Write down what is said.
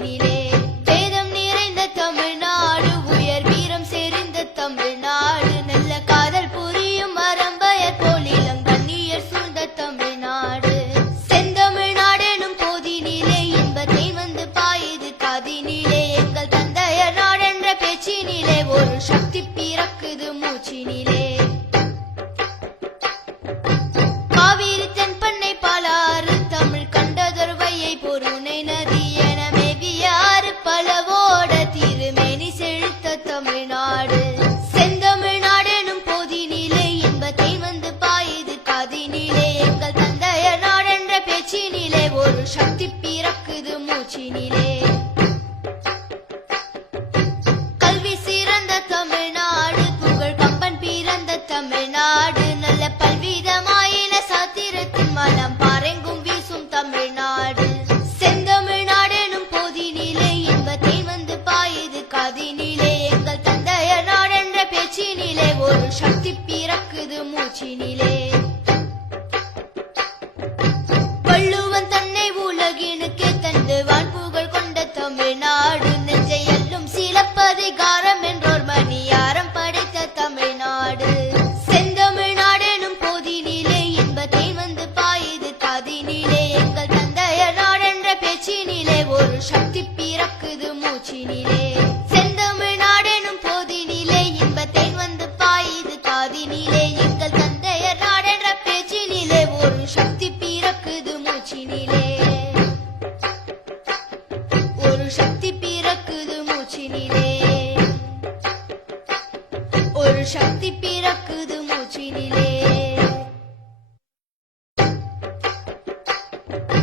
மூச்சினிலே. வேதம் நிறைந்த தமிழ்நாடு, உயர் வீரம் செறிந்த தமிழ்நாடு, நல்ல காதல் புரியும் அறம்பயர் போல் இளங்கண்ணியர் சூழ்ந்த தமிழ்நாடு. செந்தமிழ்நாடெனும் போதினிலே இன்பத்தை வந்து பாயுது காதினிலே. எங்கள் தந்தையர் நாடென்ற பேச்சினிலே ஒரு சக்தி பிறக்குது மூச்சினிலே. காவிரி தென்பண்ணை பாலாறு தமிழ் கண்டதொரு வையை பொருணை நதி என மேவியாறு பலவோட திருமேனி செழித்த தமிழ்நாடு. செந்தமிழ்நாடெனும் போதினிலே இன்பத்தை வந்து பாயுது காதினிலே. எங்கள் தந்தையர் நாடென்ற பேச்சினிலே ஒரு சக்தி பிறக்குது மூச்சினிலே. கல்வி சிறந்த தமிழ்நாடு, புகழ் கம்பன் பிறந்த தமிழ்நாடு, நல்ல பல்விதமாயின சாத்திரத்தின் மனம் பாரெங்கும் வீசும் தமிழ்நாடு. செந்தமிழ்நாடெனும் போதினிலே இன்பத்தை வந்து பாயுது காதினிலே. எங்கள் தந்தையர் நாடென்ற பேச்சினிலே ஒரு சக்தி பிறக்குது மூச்சினிலே. வள்ளுவன் தன்னை உலகினுக்கே தந்து வான்புகழ் கொண்ட தமிழ்நாடு, நெஞ்சை எல்லும் சிலப்பதிகாரம் என்றோர் மணியாரம் படைத்த தமிழ்நாடு. செந்தமிழ்நாடெனும் போதினிலே இன்பத்தை வந்து பாயுது காதினிலே. எங்கள் தந்தையர் நாடென்ற பேச்சினிலே ஒரு சக்தி பிறக்குது மூச்சினிலே. செந்தமிழ்நாடெனும் போதினிலே இன்பத்தை வந்து பாயுது காதினிலே. எங்கள் தந்தையர் நாடென்ற பேச்சினிலே ஒரு சக்தி பிறக்குது மூச்சினிலே. ஒரு சக்தி பிறக்குது மூச்சினிலே. ஒரு சக்தி பிறக்குது மூச்சினிலே.